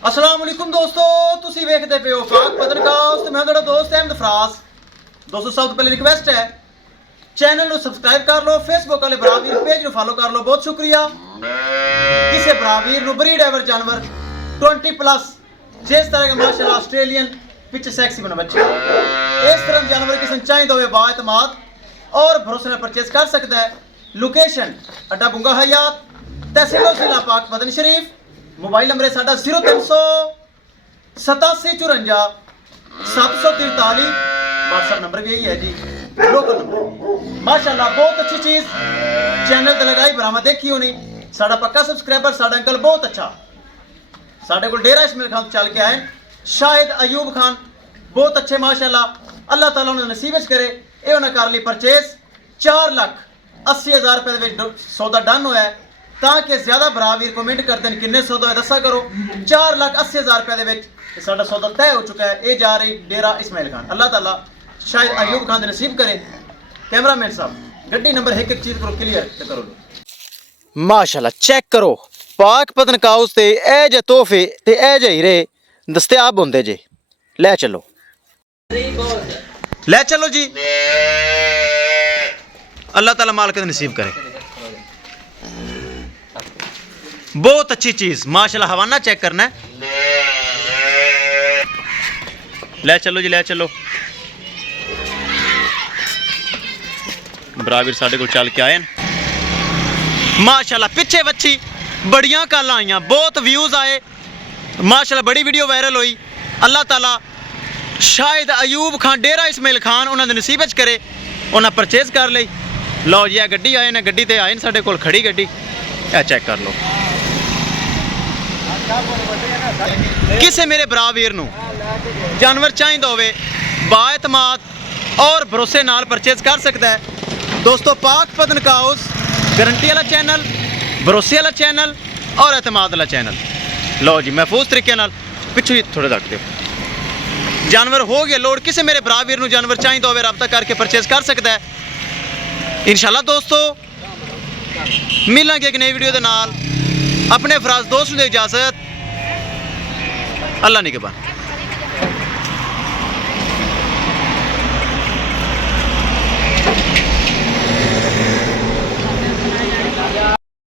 अस्सलाम वालेकुम दोस्तों, तुसी वेखदे पे हो पाक पतनकास्ट ते मैं तुहाडा दोस्त अहमद फराज। दोस्तों सब तो पहले रिक्वेस्ट है चैनल ਨੂੰ ਸਬਸਕ੍ਰਾਈਬ ਕਰ ਲਓ, ਫੇਸਬੁੱਕ ਵਾਲੇ ਬਰਾਵੀਰ ਪੇਜ ਨੂੰ ਫਾਲੋ ਕਰ ਲਓ। ਬਹੁਤ ਸ਼ੁਕਰੀਆ। ਕਿਸੇ ਬਰਾਵੀਰ ਨੂੰ ਬਰੀਡ ਐਵਰ जानवर 20 प्लस जिस तरह के माशाल्लाह ऑस्ट्रेलियन पिच सेक्सी बना बच्चे इस तरह जानवर किसी चाहिए होवे बाएतमाद और भरोसे नाल परचेज कर सकता है। लोकेशन अड्डा बुंगा हयात, तहसील जिला पाक मदन शरीफ। मोबाइल नंबर है साडा 0300 87 54 743। व्हाट्सएप नंबर भी यही है जी, लोकल नंबर। माशाल्लाह बहुत अच्छी चीज़ चैनल ते लगाई, बरामा देखी होनी। साडा पक्का सब्सक्राइबर साडा अंकल बहुत अच्छा। साडे को डेरा इस्माइल खान चल के आए शाहिद अयूब खान, बहुत अच्छे माशाल्लाह। अल्लाह ताला उन्हें नसीब करे। ये उन्हें कर ली परचेज 4,80,000 रुपए दे सौदा डन होया है। ताकि ज्यादा बरावीर कमेंट करते हैं किन्ने सौदा है दसा करो। 4,80,000 रुपए दे साडा सौदा तय हो चुका है। ये जा रही डेरा इस्माइल खान। अल्लाह ताला शाहिद अयूब खान दे नसीब करे। कैमरामैन साहब गड्डी नंबर एक चीज करो क्लियर करो। माशाल्लाह चेक करो पाक पतनकाउस ते ए जे तोहफे ते ए जे हीरे दस्तयाब होंदे जे। ले चलो जी, अल्लाह ताला मालिक नसीब करे। बहुत अच्छी चीज माशाल्लाह। हवाना चेक करना है। ले चलो जी, ले चलो। बराबर साढ़े को चल के आए माशाल्लाह। पिछे बच्ची बड़ियां कल आईयां, बहुत व्यूज़ आए माशाल्लाह। बड़ी वीडियो वायरल हुई। अल्लाह ताला शाहिद अयूब खान डेरा इस्माइल खान उन्होंने नसीब करे, उन्हें परचेज कर ली। लो जी गड्डी आए ने, गड्डी ते आए ने साढ़े कोल खड़ी गड्डी। ए चेक कर लो। किसे मेरे बरावीर नूं जानवर चाहिए होवे बाएतमाद और भरोसे नाल परचेज कर सकता है। दोस्तों पाक पतनकाउस गारंटी वाला चैनल, भरोसे वाला चैनल और एतमाद वाला चैनल। लो जी महफूज तरीके नाल पिछू ही थोड़े रख दो। जानवर हो गया लोड, किसी मेरे बरावीर नूं जानवर चाहिए होवे रब्ता करके परचेज कर सकता है। इंशाल्लाह दोस्तों मिलांगे एक नई वीडियो दे नाल। अपने फराज दोस्त नूं इजाजत। अल्लाह निगहबान।